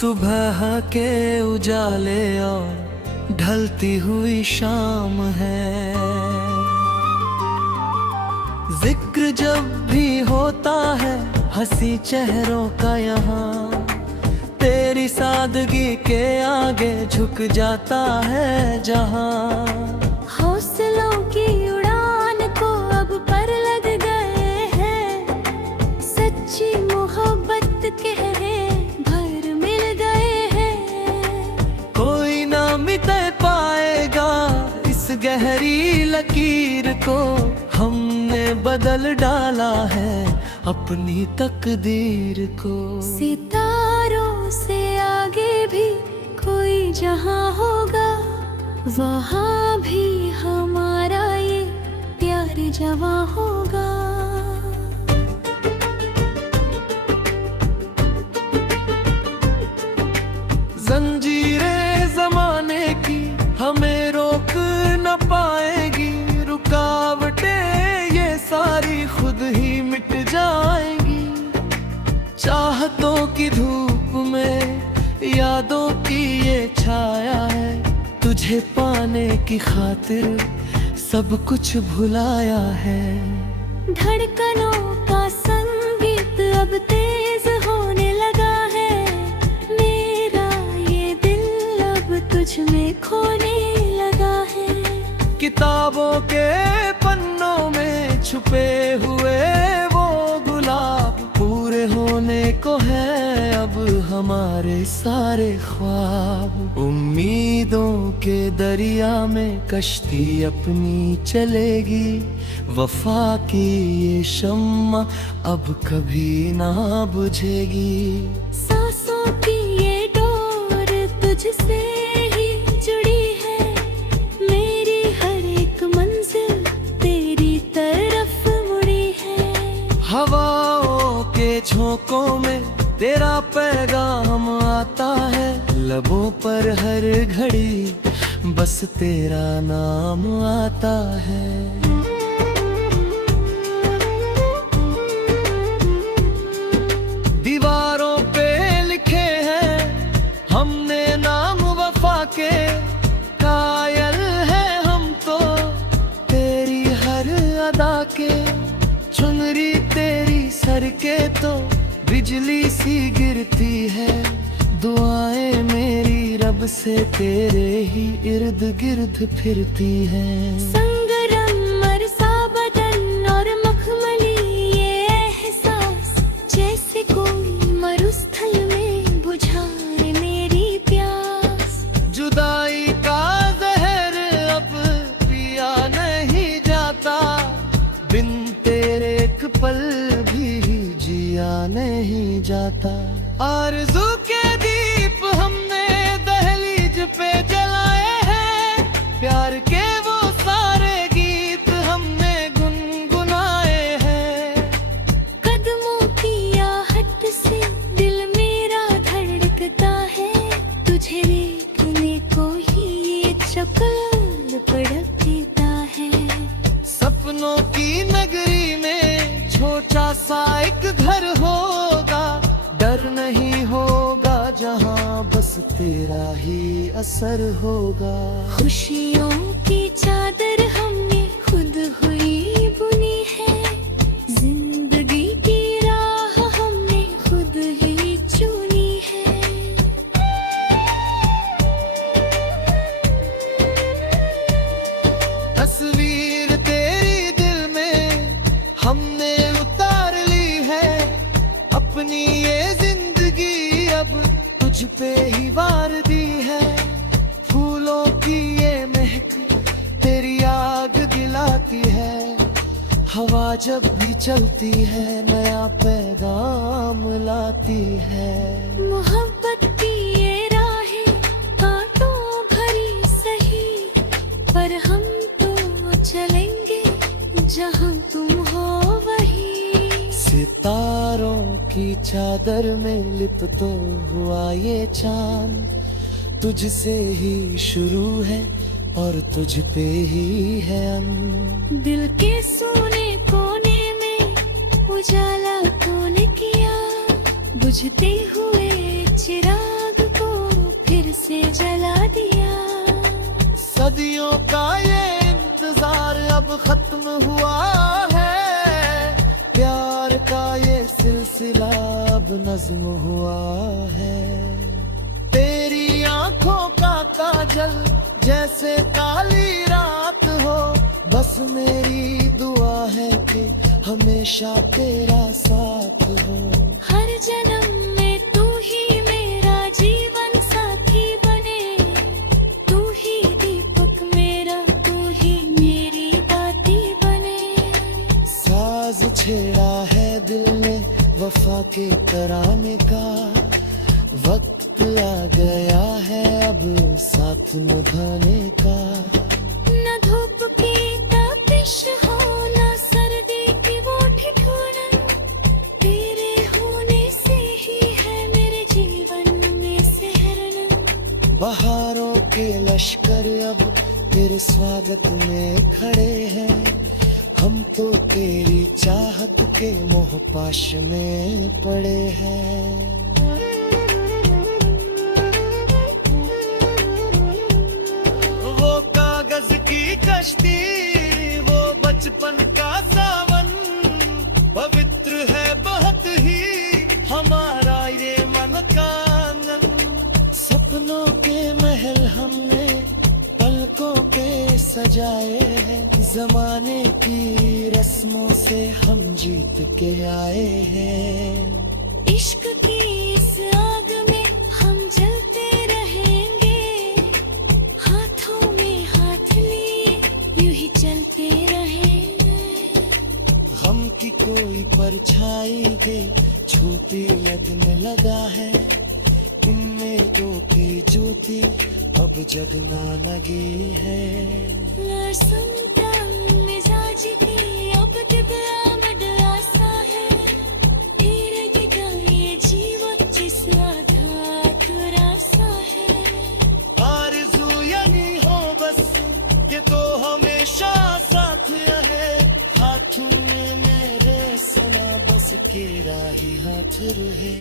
सुबह के उजाले और ढलती हुई शाम है। जिक्र जब भी होता है हंसी चेहरों का यहाँ, तेरी सादगी के आगे झुक जाता है जहाँ। हौसलों की उड़ान को अब पर लग गए हैं, सच्ची मोहब्बत के भर मिल गए हैं। कोई ना मिट पाएगा इस गहरी लकीर को, हमने बदल डाला है अपनी तकदीर को। सितारों से आगे भी कोई जहां होगा, वहां भी हमारा ये प्यार जवां होगा। जंजीरें जमाने की हमें रोक न पाएगी, रुकावटें ये सारी खुद ही मिट जाएंगी। चाहतों की धूप में यादों की ये छाया है, तुझे पाने की खातिर सब कुछ भुलाया है। धड़कनों का संगीत अब तेज होने लगा है, मेरा ये दिल अब तुझ में खोने लगा है। किताबों के पन्नों में छुपे हुए वो गुलाब पूरे होने को है अब हमारे सारे ख्वाब। उम्मीदों के दरिया में कश्ती अपनी चलेगी, वफा की ये शम्मा अब कभी ना बुझेगी। सांसों की ये डोर तुझसे ही जुड़ी है, मेरी हर एक मंजिल तेरी तरफ मुड़ी है। हवाओं के झोंकों में तेरा पैगाम आता है, लबों पर हर घड़ी बस तेरा नाम आता है। दीवारों पे लिखे हैं हमने नाम वफा के, कायल है हम तो तेरी हर अदा के। चुनरी तेरी सर के तो बिजली सी गिरती है, दुआएं मेरी रब से तेरे ही इर्द गिर्द फिरती हैं। संगमरमर सा बदन और मखमली ये एहसास, जैसे कोई मरुस्थल में बुझाए मेरी प्यास। जुदाई का जहर अब पिया नहीं जाता, बिन तेरे एक पल भी जिया नहीं जाता। आरज़ू के दीप हमने दहलीज पे जलाए हैं, प्यार के वो सारे गीत हमने गुनगुनाए हैं। कदमों की आहट से दिल मेरा धड़कता है, तुझे देखने को ही ये चक्कर पड़क देता है। सपनों की नगरी में छोटा सा एक घर होगा, डर नहीं होगा जहाँ बस तेरा ही असर होगा। खुशियों की चादर हमने खुद हुई बुनी है, जिंदगी की राह हमने खुद ही चुनी है। तस्वीर तेरी दिल में हमने उतार ली है, अपनी ये जिंदगी अब तुझ पे ही वार दी है। फूलों की ये महक तेरी आग दिलाती है, हवा जब भी चलती है नया पैगाम लाती है। मोहब्बत की ये राहें कांटों भरी सही, पर हम तो चलेंगे जहाँ तुम हो वही। सितारों की चादर में लिपतो हुआ ये चांद, तुझसे ही शुरू है और तुझ पे ही है अंत। दिल के सोने कोने में उजाला कौन किया, बुझते हुए चिराग से जला दिया। सदियों का ये इंतजार अब खत्म हुआ है, प्यार का ये सिलसिला अब नज्म हुआ है। तेरी आंखों का काजल जैसे काली रात हो, बस मेरी दुआ है कि हमेशा तेरा साथ हो। हर जन्म में तू ही मेरा जीवन साथी बने, तू ही दीपक मेरा, तू ही मेरी बाती बने। साज छेड़ा है दिल ने वफा के तराने का, वक्त आ गया है अब साथ निभाने का। न धूप की तपिश हो, न सर्दी की वो ठिठुरन, तेरे होने से ही है मेरे जीवन में सहरन। बहारों के लश्कर अब तेरे स्वागत में खड़े हैं, हम तो तेरी चाहत के मोह पाश में पड़े हैं। वो कागज की कश्ती, वो बचपन का सावन, पवित्र है बहुत ही हमारा ये मन का आंगन। सपनों के महल हमने पलकों पे सजाए हैं, जमाने की रस्मों से हम जीत के आए हैं। इश्क की इस आग में हम जलते रहेंगे, हाथों में हाथ लिए यूं ही चलते रहेंगे। गम की कोई परछाई के छूती लगने लगा है, उम्मीदों की ज्योति अब जगना लगी है। लहसुनता मिजाज की अब दिब्यामद आसा है, इरगिटा ये जीवन जिस आघात रासा है। आरज़ू यानी हो बस ये तो हमेशा साथ रहे, हाथों में मेरे सना बस तेरा ही हाथ रहे।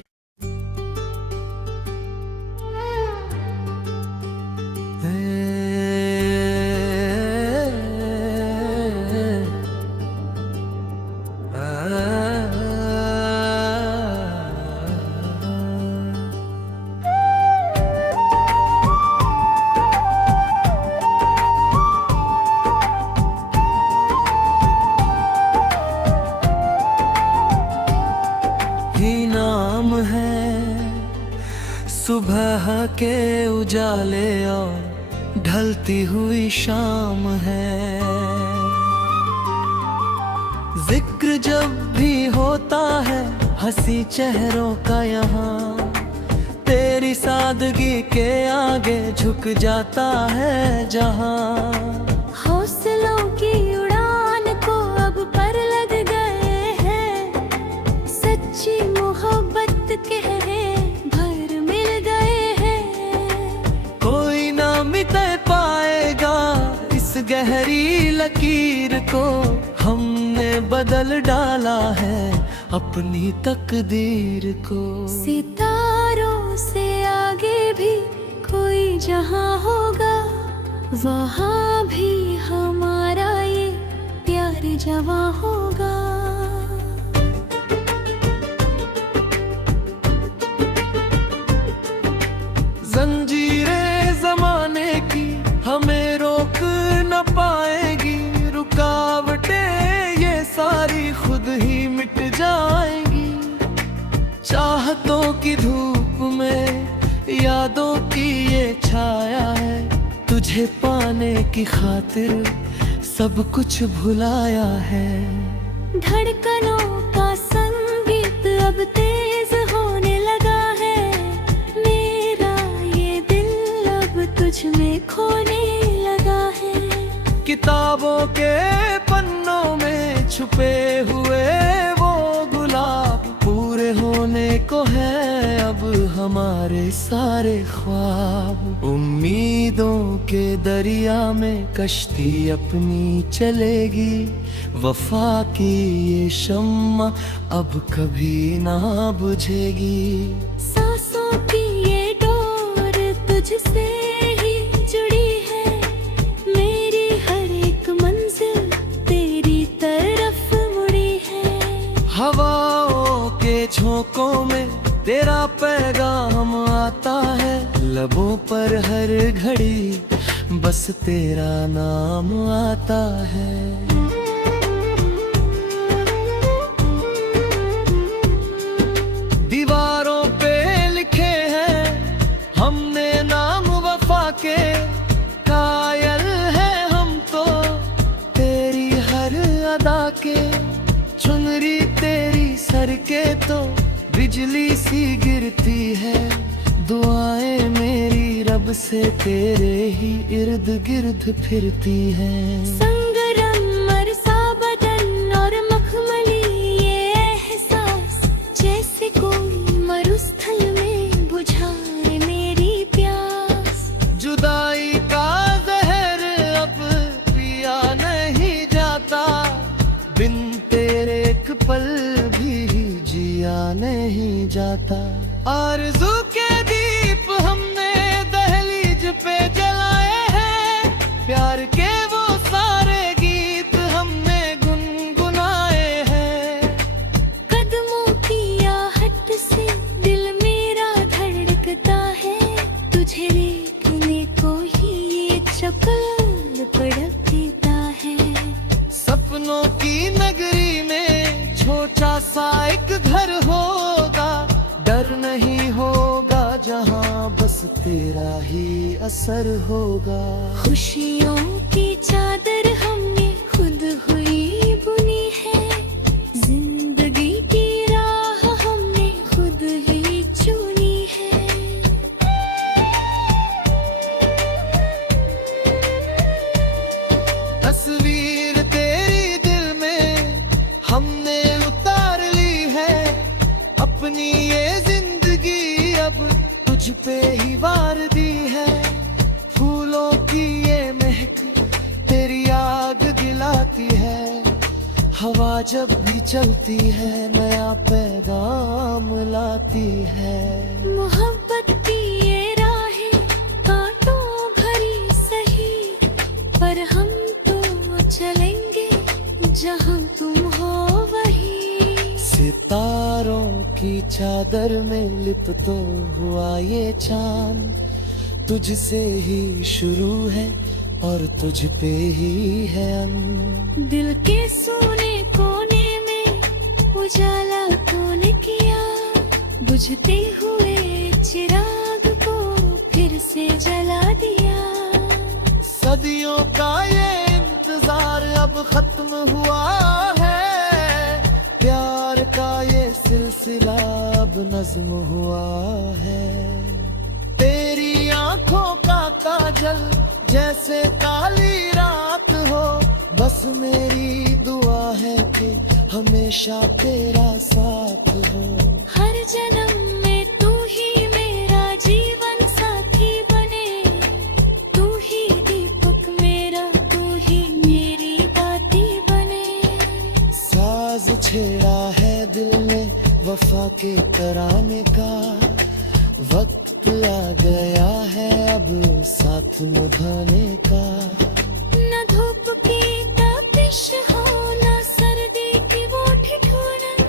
ही नाम है सुबह के उजाले और ढलती हुई शाम है। जिक्र जब भी होता है हंसी चेहरों का यहाँ, तेरी सादगी के आगे झुक जाता है जहाँ। हौसलों की उड़ान को अब पर लग गए हैं, सच्ची मोहब्बत के भर मिल गए हैं। कोई ना मिट पाएगा इस गहरी लकीर को, हमने बदल डाला है अपनी तकदीर को। सितारों से आगे भी कोई जहां होगा, वहां भी हमारा ये प्यार जवां होगा। जंजीरें जमाने की हमें रोक न पाएगी, रुकावटें ये सारी खुद ही मिट जाएंगी। चाहतों की धूप में यादों की ये छाया है, तुझे पाने की खातिर सब कुछ भुलाया है। धड़कनों का संगीत अब तेज होने लगा है, मेरा ये दिल अब तुझ में खोने लगा है। किताबों के पन्नों में छुपे हुए वो गुलाब पूरे होने को है अब हमारे सारे ख्वाब। उम्मीदों के दरिया में कश्ती अपनी चलेगी, वफा की ये शम्मा अब कभी ना बुझेगी। सांसों की ये डोर तुझसे झोंकों में तेरा पैगाम आता है, लबों पर हर घड़ी बस तेरा नाम आता है। दीवारों पे लिखे हैं हमने नाम वफा के, कायल है हम तो तेरी हर अदा के। चुनरी तेरी सर के तो बिजली सी गिरती है, दुआएं मेरी रब से तेरे ही इर्द गिर्द फिरती हैं। संगमरमर सा बदन और मखमली ये एहसास, जैसे कोई मरुस्थल में बुझाए मेरी प्यास। जुदाई का जहर अब पिया नहीं जाता, बिन तेरे एक पल भी जिया नहीं जाता। आरज़ू के दीप हमने दहलीज पे जलाए हैं, प्यार के वो सारे गीत हमने गुनगुनाए हैं। कदमों की आहट से दिल मेरा धड़कता है, तुझे देखने को ही ये चक्कर पड़कता है। सपनों की नगरी में छोटा सा एक घर होगा, डर नहीं होगा जहाँ बस तेरा ही असर होगा। खुशियों की चादर हमने खुद हुई बुनी है, जिंदगी की राह हमने खुद ही चुनी है। तस्वीर तेरी दिल में हमने उतार ली है, अपनी ये जिंदगी अब तुझ पे ही वार दी है। फूलों की ये महक तेरी आग दिलाती है, हवा जब भी चलती है नया पैगाम लाती है। मोहब्बत की ये राहें कांटों भरी सही, पर हम तो चलेंगे जहाँ तुम हो वहीं। सितारों की चादर में लिपतो हुआ ये चांद, तुझसे ही शुरू है और तुझ पे ही है अंत। दिल के सोने कोने में उजाला तूने किया, बुझते हुए चिराग को फिर से जला दिया। सदियों का ये इंतजार अब खत्म हुआ है, प्यार का ये सिलसिला अब नज्म हुआ है। तेरी आंखों का काजल जैसे काली रात हो, बस मेरी दुआ है कि हमेशा तेरा साथ हो। हर जन्म में तू ही मेरा जीवन साथी बने, तू ही दीपक मेरा, तू ही मेरी बाती बने। साज छेड़ा है दिल ने वफा के तराने का, वक्त आ गया है अब साथ निभाने का। न धूप की तपिश हो, न सर्दी की वो ठिठुरन,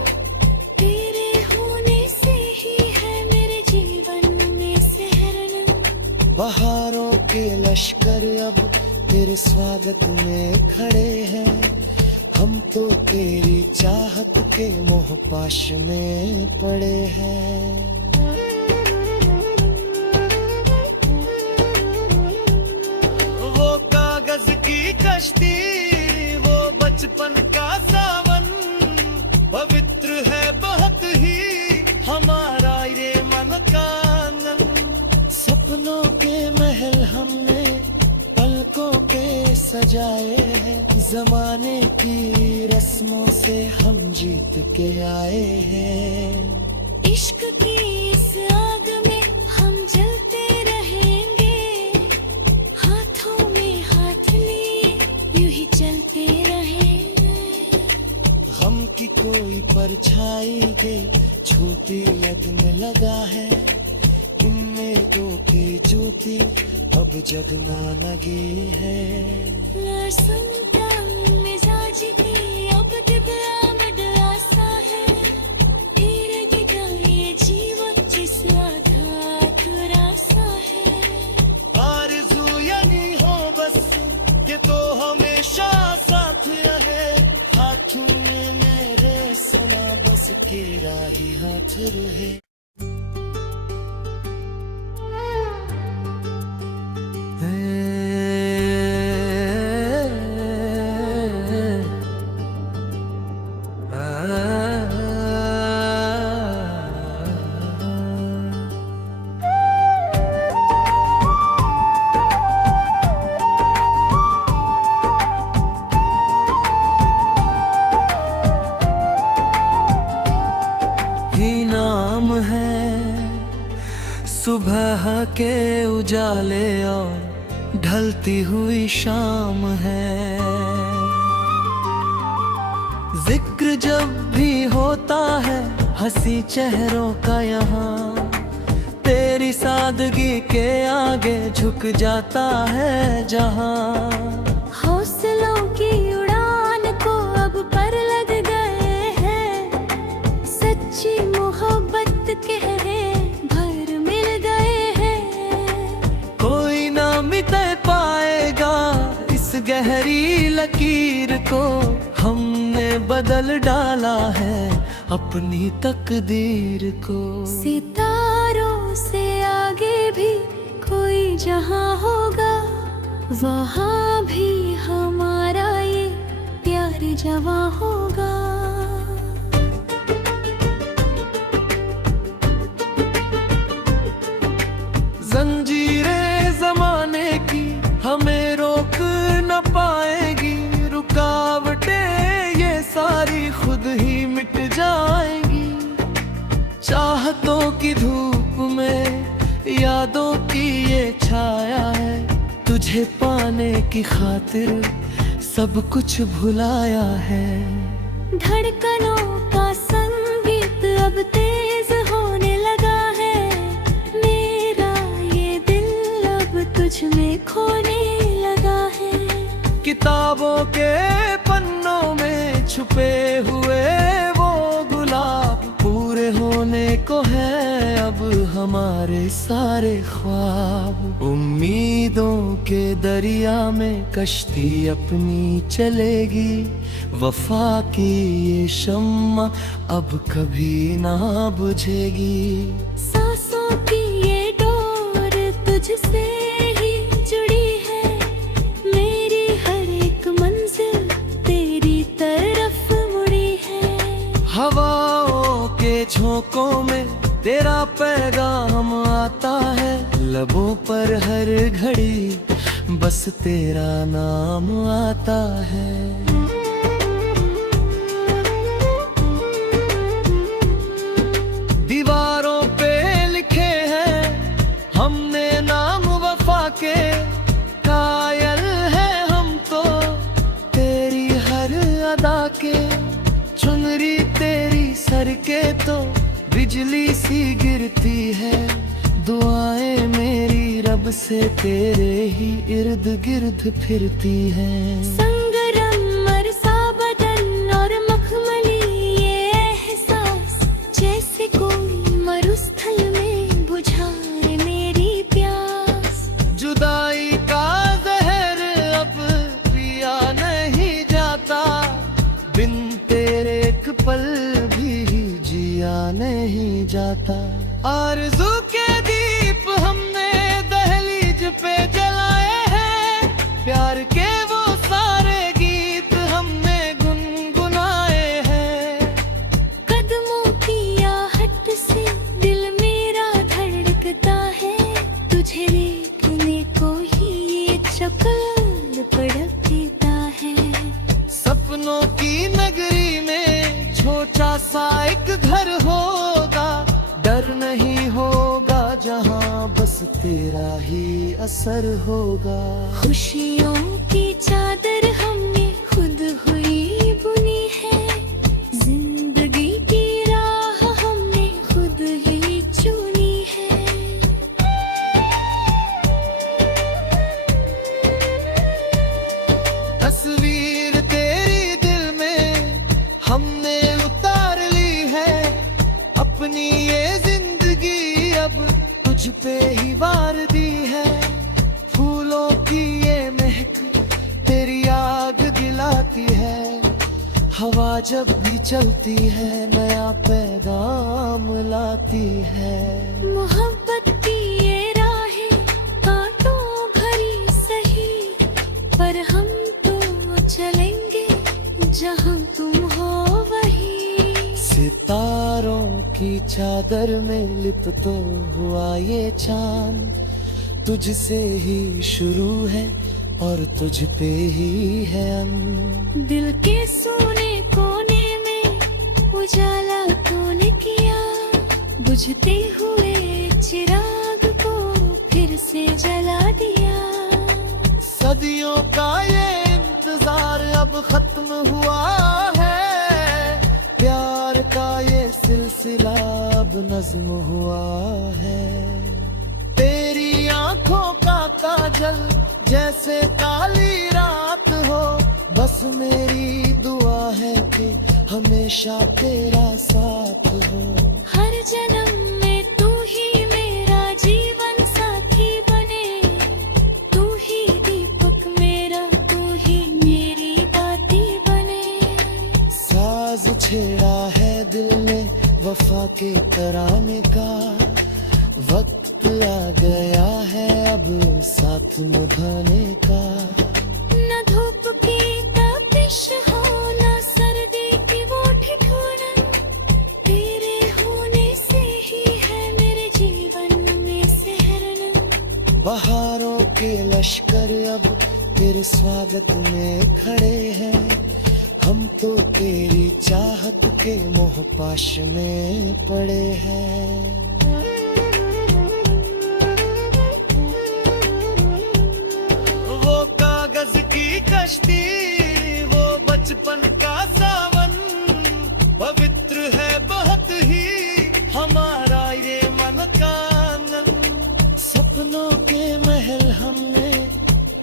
तेरे होने से ही है मेरे जीवन में सहरन। बहारों के लश्कर अब तेरे स्वागत में खड़े हैं, हम तो तेरी चाहत के मोहपाश में पड़े हैं। वो कागज की कश्ती, वो बचपन का सावन, पवित्र है बहुत ही हमारा ये मन का आंगन। सपनों के महल हमने पलकों पे सजाए हैं, जमाने की रस्मों से हम जीत के आए हैं। इश्क की इस आग में हम जलते रहेंगे, हाथों में हाथ लिए यूं ही चलते रहेंगे। गम की कोई परछाई के छोटी लगने लगा है, इनमें दो की ज्योति अब जगना लगी है। मिजाज की अब दिव्या में आसा है, तेरे की तेरा ही हाथ रहे। ही नाम है सुबह के उजाले और ढलती हुई शाम है। जिक्र जब भी होता है हंसी चेहरों का यहाँ, तेरी सादगी के आगे झुक जाता है जहाँ। हौसलों की उड़ान को अब पर लग गए हैं, सच्ची मोहब्बत के भर मिल गए हैं। कोई ना मिट पाएगा इस गहरी लकीर को, हमने बदल डाला है अपनी तकदीर को। सितारों से आगे भी कोई जहां होगा, वहां भी हमारा ये प्यार जवां होगा। जंजीरें जमाने की हमें रोक न पाएगी, रुकावटें ये सारी खुद ही मिट जाएंगी। चाहतों की धूप में यादों की ये छाया है, तुझे पाने की खातिर सब कुछ भुलाया है। धड़कनों का संगीत अब तेज होने लगा है, मेरा ये दिल अब तुझ में खोने लगा है। किताबों के पन्नों में छुपे हुए वो गुलाब पूरे होने को है अब हमारे सारे ख्वाब। उम्मीदों के दरिया में कश्ती अपनी चलेगी, वफा की ये शम्मा अब कभी ना बुझेगी। सांसों की ये डोर तुझसे ही जुड़ी है, मेरी हर एक मंजिल तेरी तरफ मुड़ी है। हवाओं के झोंकों में तेरा पैगाम आता है, लबों पर हर घड़ी बस तेरा नाम आता है। दीवारों पे लिखे हैं हमने नाम वफा के, कायल है हम तो तेरी हर अदा के। चुनरी तेरी सर के तो बिजली सी गिरती है, दुआएं मेरी रब से तेरे ही इर्द गिर्द फिरती हैं। संगमरमर सा बदन और मखमली ये एहसास, जैसे कोई मरुस्थल में बुझाए मेरी प्यास। जुदाई का जहर अब पिया नहीं जाता, बिन तेरे एक पल भी जिया नहीं जाता। आरज़ू के दीप हमने दहलीज पे जलाए हैं, प्यार के वो सारे गीत हमने गुनगुनाए हैं। कदमों की आहट से दिल मेरा धड़कता है, तुझे देखने को ही ये चक्कर पड़ता है। सपनों की नगरी में छोटा सा एक घर होगा, डर नहीं होगा जहाँ बस तेरा ही असर होगा। खुशियों की चादर हमने खुद हुई बुनी है, जिंदगी की राह हमने खुद ही चुनी है। तस्वीर तेरी दिल में हमने उतार ली है, अपनी ये जिंदगी अब तुझ पे ही वार दी है। फूलों की ये महक तेरी आग दिलाती है, हवा जब भी चलती है नया पैगाम लाती है। मोहब्बत की ये राहें कांटों भरी सही, पर हम तो चलेंगे जहां तुम हो वहीं। सितारों की चादर में लिपतो हुआ ये चांद तुझसे ही शुरू है और तुझ पे ही है अंत। दिल के सोने कोने में उजाला तूने किया, बुझते हुए चिराग को फिर से जला दिया। सदियों का ये इंतजार अब खत्म हुआ है, प्यार का ये सिलसिला अब नज्म हुआ है। तेरी आंखों का काजल जैसे काली रात हो, बस मेरी दुआ है कि हमेशा तेरा साथ हो। हर जन्म में तू ही मेरा जीवन साथी बने, तू ही दीपक मेरा, तू ही मेरी बाती बने। साज छेड़ा है दिल ने वफा के तराने का, वक्त आ गया है अब साथ निभाने का। न धूप की तपिश हो, न सर्दी की वो ठिठुरन, तेरे होने से ही है मेरे जीवन में सहरन। बहारों के लश्कर अब तेरे स्वागत में खड़े हैं, हम तो तेरी चाहत के मोह पाश में पड़े हैं। वो कागज की कश्ती, वो बचपन का सावन, पवित्र है बहुत ही हमारा ये मन का आंगन। सपनों के महल हमने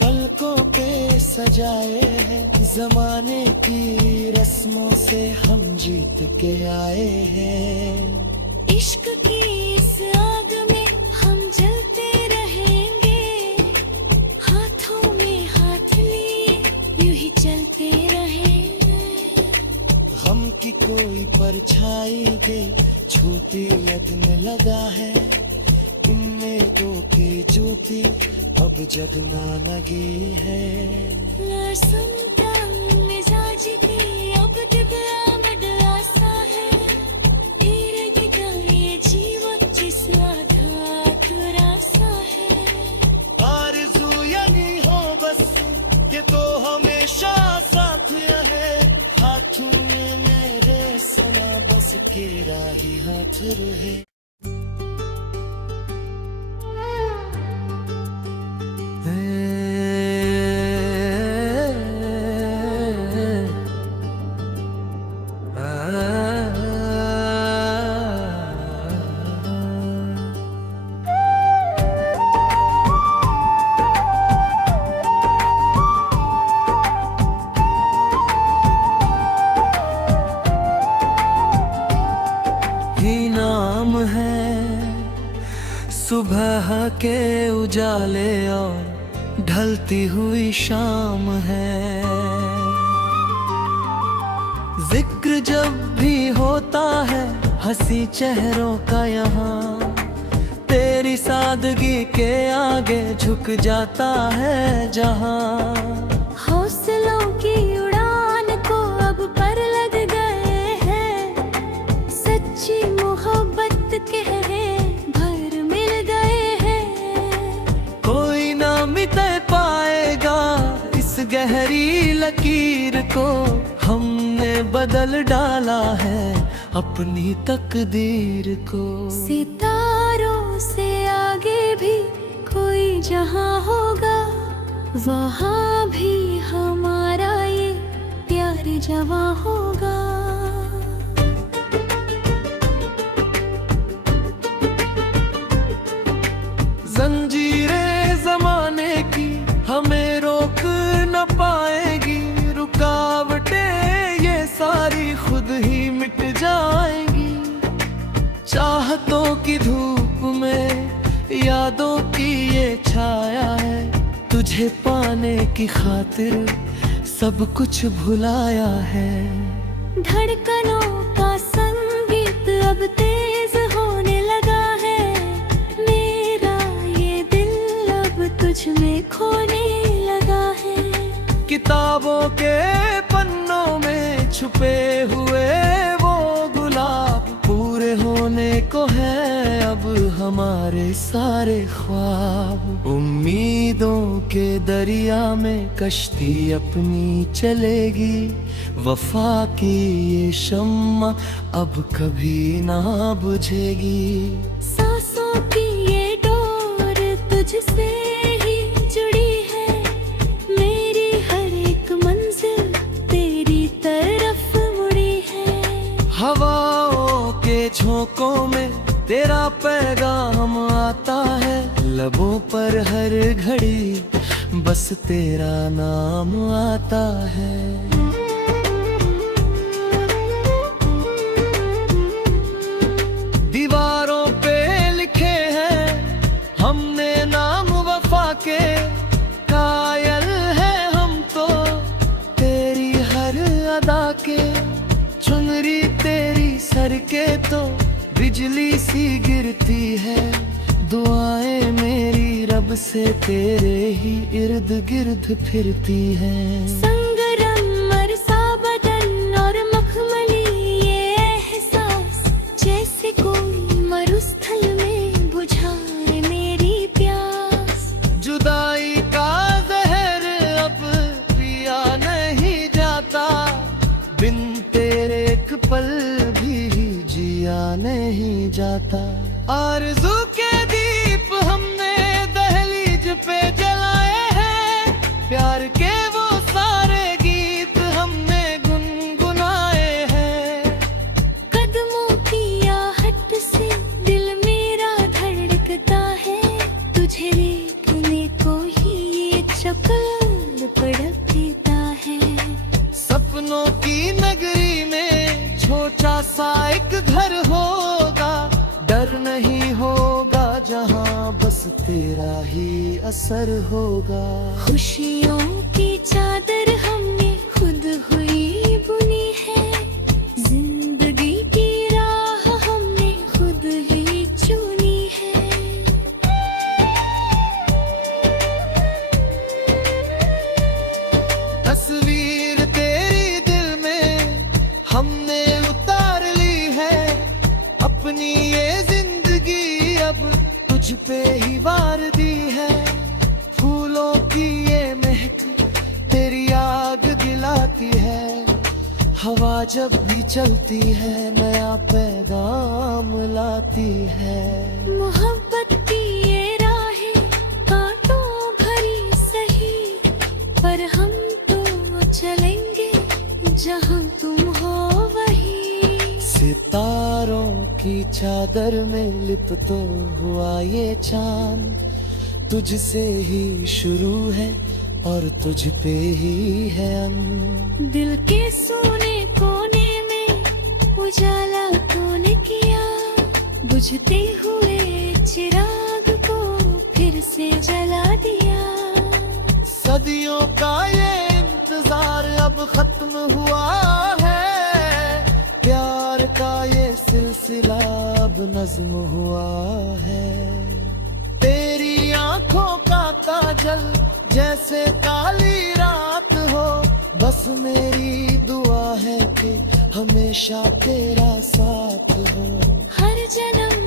पलकों पे सजाए हैं, जमाने की रस्मों से हम जीत के आए हैं। इश्क की इस आग में हम जलते रहेंगे, हाथों में हाथ लिए यूं ही चलते रहेंगे। गम की कोई परछाई दे छूती लगने लगा है, इनमें दो की ज्योति अब जगना लगी है। सुनता मिजाज की अब दिव्या मडरासा है, तेरे बिना ये जीवन जिसका था रासा है। आरज़ू यानी हो बस कि तो हमेशा साथ रहे, हाथों में मेरे सना बस तेरा ही हाथ रहे। ही नाम है सुबह के उजाले और ढलती हुई शाम है। जिक्र जब भी होता है हंसी चेहरों का यहाँ, तेरी सादगी के आगे झुक जाता है जहाँ। हौसलों की उड़ान को अब पर लग गए हैं, सच्ची मोहब्बत के भर मिल गए हैं। कोई ना मिट पाएगा इस गहरी लकीर को, हमने बदल डाला है अपनी तकदीर को। सितारों से आगे भी कोई जहां होगा, वहां भी हमारा ये प्यार जवां होगा। जंजीरें जमाने की हमें रोक न पाएगी, रुकावटें ये सारी खुद ही मिट जाएंगी। चाहतों की धूप में यादों की ये छाया है, तुझे पाने की खातिर सब कुछ भुलाया है। धड़कनों का संगीत अब तेज होने लगा है। मेरा ये दिल अब तुझ में खोने लगा है। किताबों के पन्नों में छुपे हुए वो गुलाब पूरे होने को है अब हमारे सारे ख्वाब। उम्मीदों के दरिया में कश्ती अपनी चलेगी, वफा की ये शम्मा अब कभी ना बुझेगी। सांसों की ये डोर तुझसे ही जुड़ी है, मेरी हर एक मंजिल तेरी तरफ मुड़ी है। हवाओं के झोंकों में तेरा पैगाम आता है, लबों पर हर घड़ी बस तेरा नाम आता है। दीवारों पे लिखे हैं हमने नाम वफा के, कायल है हम तो तेरी हर अदा के। चुनरी तेरी सर के तो बिजली सी गिरती है, दुआएं मेरी रब से तेरे ही इर्द गिर्द फिरती हैं। संगमरमर सा बदन और मखमली ये एहसास, जैसे कोई मरुस्थल में बुझाए मेरी प्यास। जुदाई का जहर अब पिया नहीं जाता, बिन तेरे एक पल भी जिया नहीं जाता। आरज़ू के दीप हमने दहलीज पे जलाए हैं, प्यार के वो सारे गीत हमने गुनगुनाए हैं। कदमों की आहट से दिल मेरा धड़कता है, तुझे देखने को ही ये चक्कर पड़क देता है। सपनों की नगरी में छोटा सा एक घर होगा, डर नहीं होगा जहाँ बस तेरा ही असर होगा। खुशियों की चादर हमने खुद हुई बुनी है, जिंदगी की राह हमने खुद ही चुनी है। तस्वीर तेरी दिल में हमने उतार ली है, अपनी ये जिंदगी अब तुझ पे ही वार दी है। फूलों की ये महक तेरी आग दिलाती है, हवा जब भी चलती है नया पैगाम लाती है। मोहब्बत की ये राहें कांटों भरी सही, पर हम तो चलेंगे जहाँ तुम हो वही। सितारों की चादर में लिपतो हुआ ये चांद, तुझसे ही शुरू है और तुझ पे ही है अंत। दिल के सोने कोने में उजाला तूने किया, बुझते हुए चिराग को फिर से जला दिया। सदियों का ये इंतजार अब खत्म हुआ है, प्यार का ये सिलसिला अब नज्म हुआ है। तेरी आंखों का काजल जैसे काली रात हो, बस मेरी दुआ है कि हमेशा तेरा साथ हो। हर जन्म